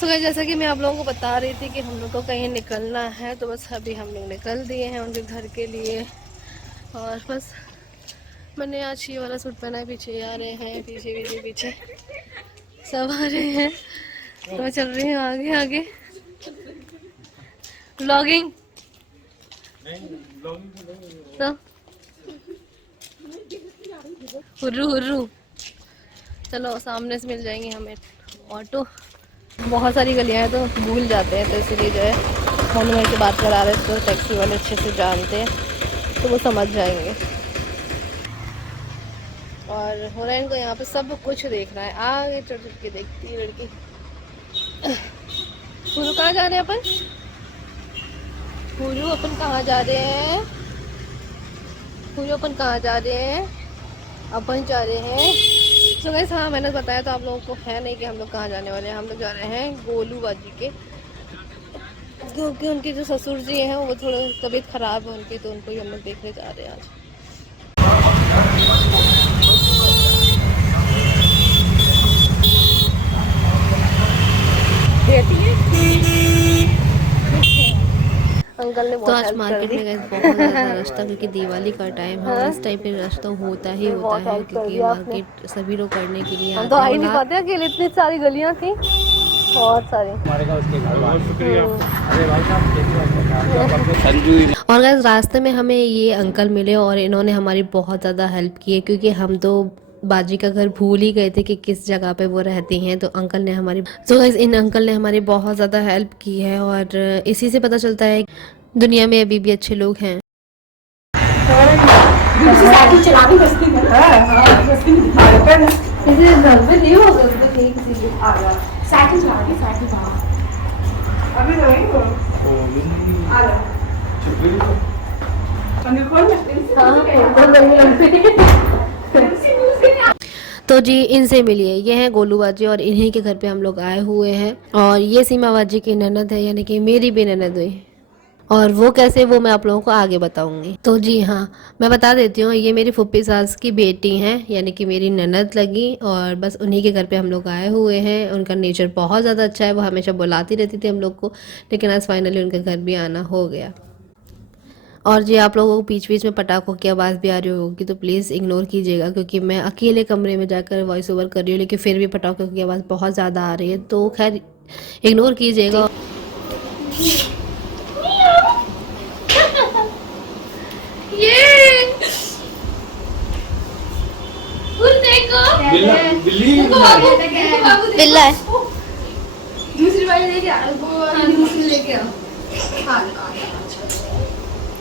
So guys जैसा कि मैं आप लोगों को बता रही थी कि हम लोग को कहीं निकलना है, तो बस अभी हम लोग निकल दिए हैं उनके घर के लिए। और बस मैंने आज ये वाला सूट पहना है, पीछे आ रहे हैं, पीछे पीछे पीछे सब आ रहे हैं। तो मैं चल रही हूँ आगे आगे। व्लॉगिंग तो हुर्रू हुर्रू। चलो सामने से मिल जाएंगे हमें ऑटो। बहुत सारी गलियां हैं तो भूल जाते हैं, तो इसलिए जो है फोन में से बात करा रहे तो टैक्सी वाले अच्छे से जानते हैं, तो वो समझ जाएंगे। और हुरैन को यहाँ पे सब कुछ देखना है, आगे चढ़ चढ़ के देखती है लड़की। हुरू कहाँ जा रहे हैं अपन? हुरू अपन कहाँ जा रहे हैं? हुरू अपन कहाँ जा रहे हैं? अपन जा रहे हैं। तो गाइस हाँ, मैंने बताया तो आप लोगों को है नहीं कि हम लोग कहाँ जाने वाले हैं। हम लोग जा रहे हैं गोलू बाजी के, क्योंकि उनके जो ससुर जी हैं वो थोड़ा तबीयत ख़राब है उनकी, तो उनको ही हम लोग देखने जा रहे हैं आज। अंकल ने तो बहुत आज हेल्प कर मार्केट दी। में गए, बहुत ज़्यादा रश था क्योंकि दिवाली का टाइम है और इस टाइम पे रश तो होता ही होता बहुत है, हेल्प कर क्योंकि दिया आपने। मार्केट सभी लोग करने के लिए हम तो आते आ हैं। ही और नहीं पाते अकेले, इतनी सारी गलियां थी, बहुत सारी। और गाइस रास्ते में हमें ये अंकल मिले और इन्होंने हमारी बहुत ज़्यादा हेल्प की है, क्योंकि हम तो बाजी का घर भूल ही गए थे कि किस जगह पे वो रहती हैं। तो अंकल ने हमारी गाइस इन अंकल ने हमारी बहुत ज़्यादा हेल्प की है, और इसी से पता चलता है दुनिया में अभी भी अच्छे लोग हैं। साइकिल चलानी बस्ती में बस्ती में दिखा रहा है किसी घर में नहीं होगा तो कहीं किसी के आ गया साइकिल चला रही साइकिल बाहर अभी तो नहीं हो आ रहा तो जी इनसे मिलिए, ये हैं गोलू बाजी और इन्हीं के घर पे हम लोग आए हुए हैं। और ये सीमा बाजी की ननद है, यानी कि मेरी भी ननद हुई। और वो कैसे, वो मैं आप लोगों को आगे बताऊंगी। तो जी हाँ, मैं बता देती हूँ, ये मेरी फुप्पी सास की बेटी हैं, यानी कि मेरी ननद लगी। और बस उन्हीं के घर पे हम लोग आए हुए हैं। उनका नेचर बहुत ज़्यादा अच्छा है, वो हमेशा बुलाती रहती थी हम लोग को, लेकिन आज फाइनली उनके घर भी आना हो गया। और जी आप लोगों को बीच बीच में पटाखों की आवाज़ भी आ रही होगी, तो प्लीज़ इग्नोर कीजिएगा, क्योंकि मैं अकेले कमरे में जाकर वॉइस ओवर कर रही हूँ, लेकिन फिर भी पटाखों की आवाज़ बहुत ज़्यादा आ रही है, तो खैर इग्नोर कीजिएगा। बिल्ला है। दूसरी वाली लेके आ दूसरी लेके आ हाँ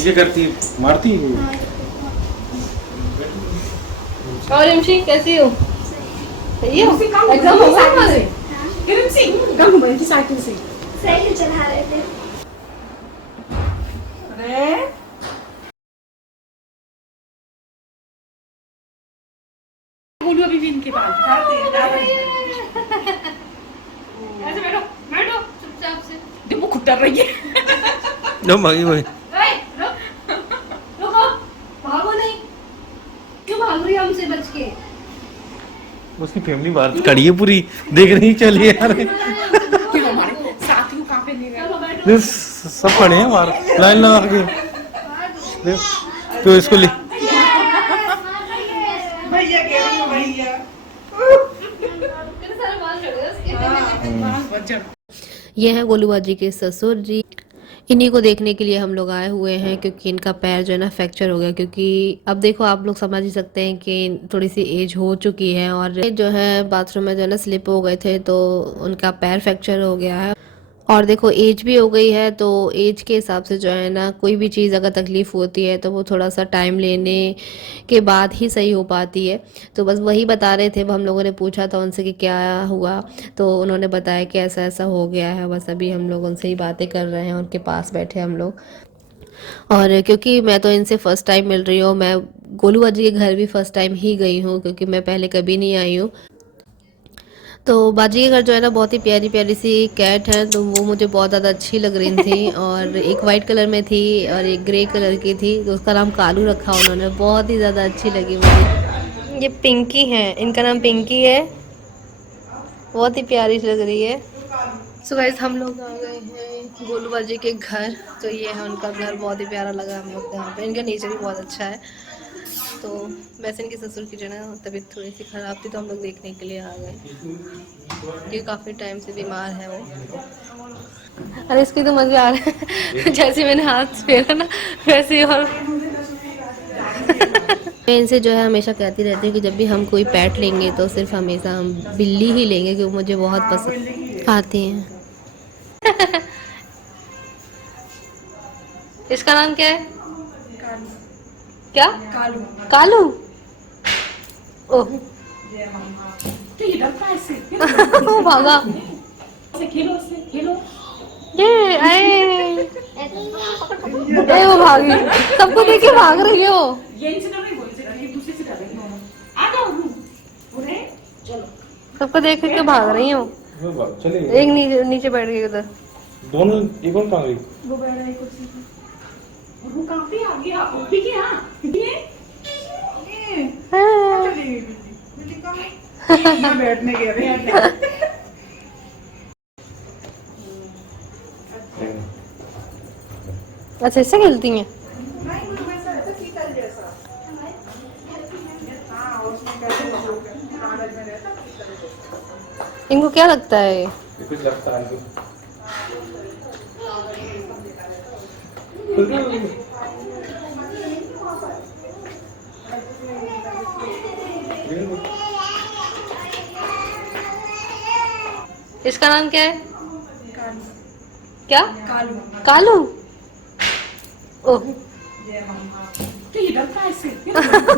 ये करती मारती है। और इमशी कैसी हो? सही हो? एग्जाम हो गया हमारे किरण सिंह गम बन की साइकिल से साइकिल चला रहे थे। अरे बोलू अभी भी इनके बाल ऐसे बैठो बैठो चुपचाप से देखो खुट्टर रही है नो भागी भाई रुको, भागो नहीं। क्यों भाग रही हो हमसे बच के? उसकी फैमिली बाहर खड़ी है पूरी, देख रही क्या लिए यार। क्यों हमारे साथियों कहाँ पे नहीं गए देख सब खड़े हैं बाहर लाइन लगा के। देख तो इसको ले भैया कह रही हो भैया ये हैं गोलू बाजी के ससुर जी। इन्हीं को देखने के लिए हम लोग आए हुए हैं, क्योंकि इनका पैर जो है ना फ्रैक्चर हो गया। क्योंकि अब देखो आप लोग समझ ही सकते हैं कि थोड़ी सी एज हो चुकी है, और जो है बाथरूम में जो है ना स्लिप हो गए थे, तो उनका पैर फ्रैक्चर हो गया है। और देखो एज भी हो गई है, तो एज के हिसाब से जो है ना कोई भी चीज़ अगर तकलीफ़ होती है तो वो थोड़ा सा टाइम लेने के बाद ही सही हो पाती है। तो बस वही बता रहे थे, हम लोगों ने पूछा था उनसे कि क्या हुआ, तो उन्होंने बताया कि ऐसा ऐसा हो गया है। बस अभी हम लोग उनसे ही बातें कर रहे हैं, उनके पास बैठे हम लोग। और क्योंकि मैं तो इनसे फ़र्स्ट टाइम मिल रही हूँ, मैं गोलू बाजी के घर भी फ़र्स्ट टाइम ही गई हूँ, क्योंकि मैं पहले कभी नहीं आई हूँ। तो बाजी के घर जो है ना बहुत ही प्यारी प्यारी सी कैट है, तो वो मुझे बहुत ज़्यादा अच्छी लग रही थी। और एक वाइट कलर में थी और एक ग्रे कलर की थी, तो उसका नाम कालू रखा उन्होंने, बहुत ही ज़्यादा अच्छी लगी मुझे। ये पिंकी है, इनका नाम पिंकी है, बहुत ही प्यारी लग रही है। सो गाइस हम लोग आ गए हैं गोलू बाजी के घर। तो ये है उनका घर, बहुत ही प्यारा लगा हम लोग को यहाँ पे। इनका नेचर भी बहुत अच्छा है। तो वैसे इनके ससुर की जो है ना तबीयत थोड़ी सी ख़राब थी, तो हम लोग देखने के लिए आ गए क्योंकि काफ़ी टाइम से बीमार है वो। अरे इसके तो मज़े आ रहे हैं जैसे मैंने हाथ फेरा ना वैसे ही। और मैं इनसे जो है हमेशा कहती रहती हूँ कि जब भी हम कोई पेट लेंगे तो सिर्फ हमेशा हम बिल्ली ही लेंगे, क्योंकि मुझे बहुत पसंद आती हैं। इसका नाम क्या है? क्या? कालू। कालू? ओह तो ये डरता है इससे। वो भागा। खेलो उससे, खेलो। ये आए ए वो भागी, सबको देख के भाग रही है वो। ये इनसे डर नहीं, वो इनसे डर रही है, दूसरे से डर रही है। आ जाओ उरे, चलो। सबको देख के भाग रही हो। चलिए एक नीचे नीचे बैठ गई उधर। दोनों एक और कहाँ गई? वो बैठ रही कुर्सी पे। और वो कहाँ पे आ गया? वो भी क्या? ये चली बिल्ली कहाँ है? यहाँ बैठने गए थे। अच्छा इससे खेलती हैं? नहीं वो वैसा रहता चीतल जैसा। हाँ उसमें कैसे कागज में रहता चीतल जैसा। इनको क्या लगता है? कुछ लगता है इसका नाम क्या है? कालू। क्या? कालू। कालू? ओह तो ये डरता है इससे।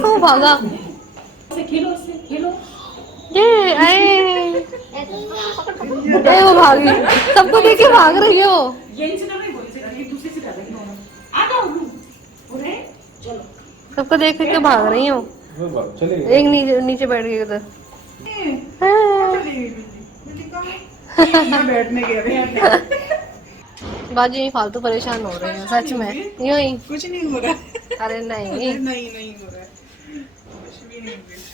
वो भागा। उससे खेलो, उससे खेलो। ये आए ए वो भागी, सबको देख के भाग रही है वो। ये इनसे डर नहीं, वो इनसे डर रही है, दूसरे से डर रही है। आ जाओ उरे, चलो। सबको देख के भाग रही है वो। चलिए एक नीचे नीचे बैठ गई उधर। चली बिल्ली कहाँ है? यहाँ बैठने गए थे। बाजी यही फालतू परेशान हो रहे हैं सच में, यूं ही। कुछ नहीं हो रहा है। अरे नहीं नहीं हो रहा है, कुछ भी नहीं हो रहा है।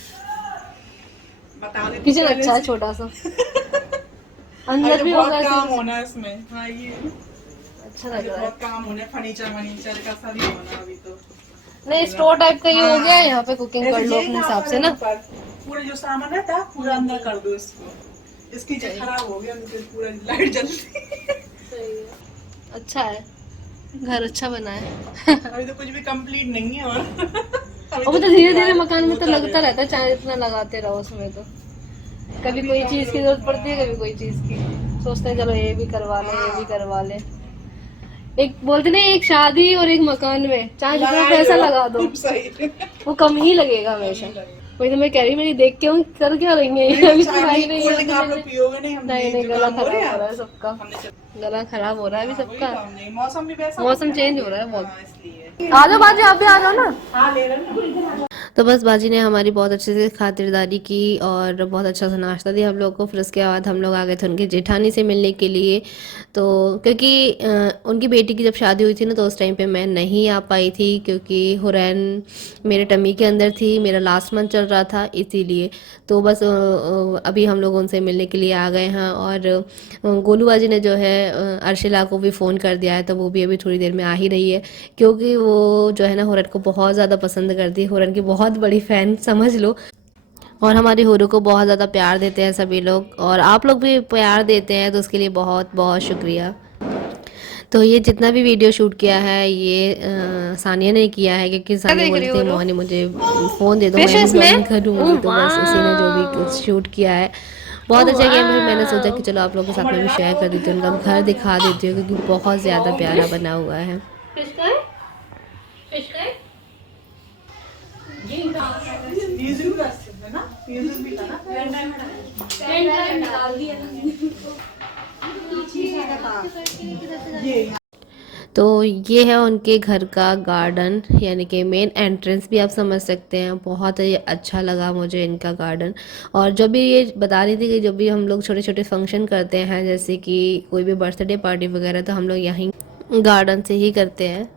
बता दे किचन अच्छा है छोटा सा, अंदर भी बहुत होगा काम ऐसे। होना है इसमें। हाँ ये अच्छा लग रहा है। बहुत काम होना है, फर्नीचर का सभी होना अभी तो। नहीं स्टोर टाइप का ही हो गया है, यहाँ पे कुकिंग कर लो अपने हिसाब से ना। पूरा जो सामान रहता पूरा अंदर कर दो इसको। इसकी जगह खराब हो गया तो पूरा लाइट जलती। अच्छा है, घर अच्छा बना है। अभी तो कुछ भी कंप्लीट नहीं है और और तो धीरे धीरे मकान में तो लगता रहता है, चाहे जितना लगाते रहो उसमें तो कभी कोई चीज की जरूरत पड़ती है, कभी कोई चीज की। सोचते हैं चलो ये भी करवा ले, ये भी करवा ले। एक बोलते ना एक शादी और एक मकान में चाहे जितना पैसा लगा दो सही। वो कम ही लगेगा हमेशा। वही तो मैं कह रही मेरी देख के हूँ कर क्या रही है ये अभी तो भाई नहीं कोल्ड ड्रिंक आप लोग पियोगे नहीं? नहीं गला खराब हो रहा है सबका, गला खराब हो रहा है अभी सबका। मौसम भी वैसा मौसम चेंज हो रहा है बहुत। इसलिए आ जाओ बाजी, आप भी आ जाओ ना। हाँ ले रहे तो बस बाजी ने हमारी बहुत अच्छे से खातिरदारी की और बहुत अच्छा सा नाश्ता दिया हम लोग को। फिर उसके बाद हम लोग आ गए थे उनके जेठानी से मिलने के लिए। तो क्योंकि उनकी बेटी की जब शादी हुई थी ना, तो उस टाइम पे मैं नहीं आ पाई थी क्योंकि हुरैन मेरे टमी के अंदर थी, मेरा लास्ट मंथ चल रहा था इसीलिए। तो बस अभी हम लोग उनसे मिलने के लिए आ गए हैं। और गोलू बाजी ने जो है अर्शिला को भी फ़ोन कर दिया है, तो वो भी अभी थोड़ी देर में आ ही रही है क्योंकि वो जो है ना हुरैन को बहुत ज़्यादा पसंद करती है, हुरैन की बहुत बड़ी फ़ैन समझ लो। और हमारे हुरू को बहुत ज़्यादा प्यार देते हैं सभी लोग, और आप लोग भी प्यार देते हैं, तो उसके लिए बहुत बहुत शुक्रिया। तो ये जितना भी वीडियो शूट किया है ये सानिया ने किया है, क्योंकि सानिया बोली थी मोहनी मुझे फ़ोन दे दो, मैं ब्लॉगिंग करूँगी। तो बस उसी ने जो भी शूट किया है बहुत अच्छा किया। मैंने सोचा कि चलो आप लोगों के साथ में भी शेयर कर देती हूँ, उनका घर दिखा देती हूँ क्योंकि बहुत ज़्यादा प्यारा बना हुआ है। तो ये है उनके घर का गार्डन, यानी कि मेन एंट्रेंस भी आप समझ सकते हैं। बहुत ही अच्छा लगा मुझे इनका गार्डन। और जब भी ये बता रही थी कि जब भी हम लोग छोटे छोटे फंक्शन करते हैं, जैसे कि कोई भी बर्थडे पार्टी वगैरह, तो हम लोग यहीं गार्डन से ही करते हैं।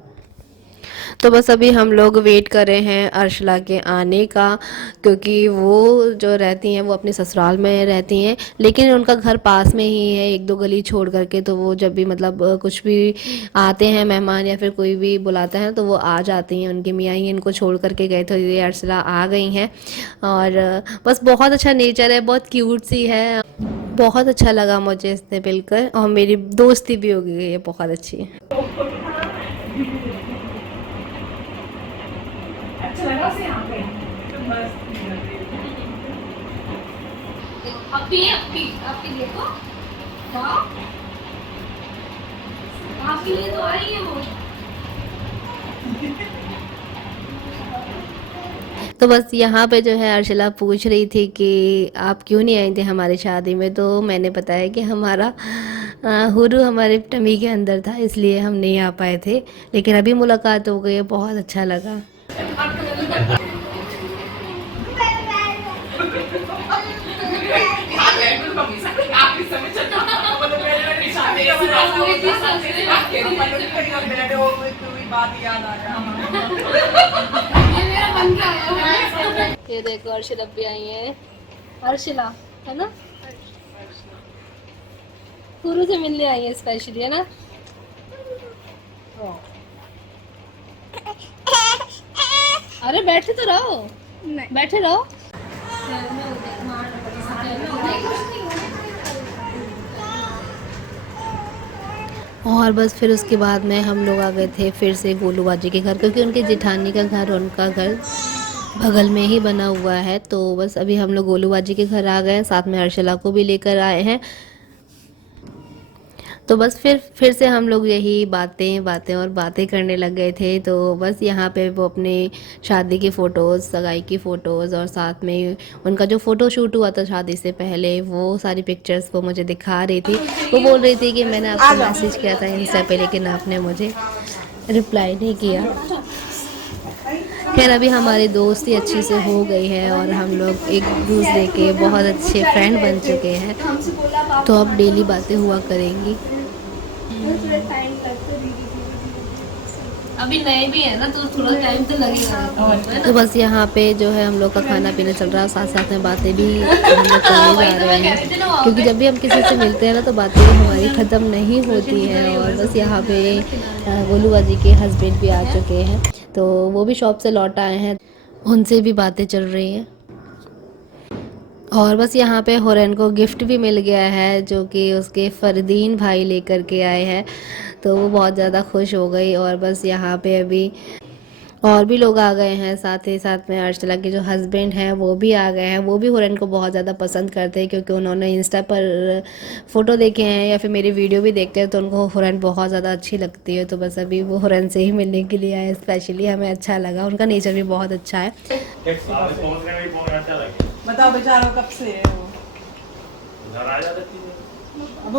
तो बस अभी हम लोग वेट कर रहे हैं अर्शला के आने का, क्योंकि वो जो रहती हैं वो अपने ससुराल में रहती हैं, लेकिन उनका घर पास में ही है, 1-2 गली छोड़ करके। तो वो जब भी मतलब कुछ भी आते हैं मेहमान या फिर कोई भी बुलाता है तो वो आ जाती हैं। उनकी मियाँ ही इनको छोड़ करके गए थे, ये अर्शला आ गई हैं। और बस बहुत अच्छा नेचर है, बहुत क्यूट सी है, बहुत अच्छा लगा मुझे इससे मिलकर, और मेरी दोस्ती भी हो गई है बहुत अच्छी। अच्छा लगा से यहाँ पे बस आपकी देखो, हाँ आपके लिए तो आई है वो। तो बस यहाँ पे जो है अर्शला पूछ रही थी कि आप क्यों नहीं आए थे हमारी शादी में, तो मैंने बताया कि हमारा हुरू हमारे टमी के अंदर था, इसलिए हम नहीं आ पाए थे। लेकिन अभी मुलाकात हो गई है, बहुत अच्छा लगा। बात याद आ गया। ये देखो अर्शिला भी आई है, अर्शिला है ना, गुरु से मिलने आई है स्पेशली, है ना। अरे बैठे तो रहो, बैठे रहो। और बस फिर उसके बाद में हम लोग आ गए थे फिर से गोलू बाजी के घर, क्योंकि उनके जेठानी का घर, उनका घर बगल में ही बना हुआ है। तो बस अभी हम लोग गोलू बाजी के घर आ गए हैं, साथ में अर्शला को भी लेकर आए हैं। तो बस फिर से हम लोग यही बातें करने लग गए थे। तो बस यहाँ पे वो अपने शादी की फ़ोटोज़, सगाई की फ़ोटोज़, और साथ में उनका जो फ़ोटो शूट हुआ था शादी से पहले, वो सारी पिक्चर्स वो मुझे दिखा रही थी। वो बोल रही थी कि मैंने आपको मैसेज किया था इंस्टा पे, लेकिन आपने मुझे रिप्लाई नहीं किया। खैर अभी हमारी दोस्ती अच्छी से हो गई है और हम लोग एक दूसरे के बहुत अच्छे फ्रेंड बन चुके हैं, तो अब डेली बातें हुआ करेंगी। अभी नए भी है ना, तो थोड़ा टाइम तो लगेगा। तो बस यहाँ पे जो है हम लोग का खाना पीना चल रहा है, साथ साथ में बातें भी हम लोग करने जा रहे हैं, क्योंकि जब भी हम किसी से मिलते हैं ना तो बातें हमारी ख़त्म नहीं होती हैं। और बस यहाँ पे गोलू बाजी के हस्बैंड भी आ चुके हैं, तो वो भी शॉप से लौट आए हैं, उनसे भी बातें चल रही हैं। और बस यहाँ पे हुरैन को गिफ्ट भी मिल गया है, जो कि उसके फ़रदीन भाई लेकर के आए हैं, तो वो बहुत ज़्यादा खुश हो गई। और बस यहाँ पे अभी और भी लोग आ गए हैं, साथ ही साथ में अर्शला के जो हस्बैंड हैं वो भी आ गए हैं। वो भी हुरैन को बहुत ज़्यादा पसंद करते हैं, क्योंकि उन्होंने इंस्टा पर फ़ोटो देखे हैं या फिर मेरी वीडियो भी देखते हैं, तो उनको हुरैन बहुत ज़्यादा अच्छी लगती है। तो बस अभी वो हुरैन से ही मिलने के लिए आए स्पेशली, हमें अच्छा लगा, उनका नेचर भी बहुत अच्छा है। बताओ बेचारा कब से है वो अब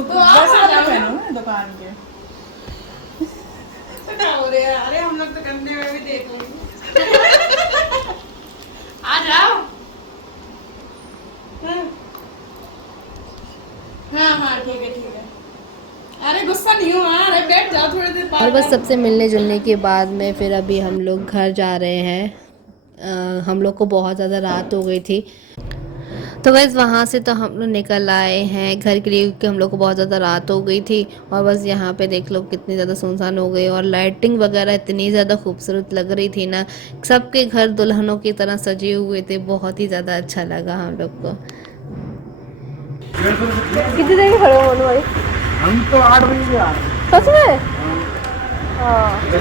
दुकान के अरे हम लोग तो गंदे में भी देखो आ जाओ। हाँ ठीक है। अरे गुस्सा नहीं हो, अरे बैठ जाओ थोड़ी देर। और बस सबसे मिलने जुलने के बाद में फिर अभी हम लोग घर जा रहे हैं। हम लोग को बहुत ज़्यादा रात हो गई थी, तो बस वहाँ से तो हम लोग निकल आए हैं घर के लिए, क्योंकि हम लोग को बहुत ज़्यादा रात हो गई थी। और बस यहाँ पे देख लो कितनी ज़्यादा सुनसान हो गई, और लाइटिंग वगैरह इतनी ज़्यादा खूबसूरत लग रही थी ना, सबके घर दुल्हनों की तरह सजे हुए थे, बहुत ही ज़्यादा अच्छा लगा हम लोग को। कितनी देर खड़े हो भाई? हम तो 8 बजे से आ रहे हैं। सच में? हाँ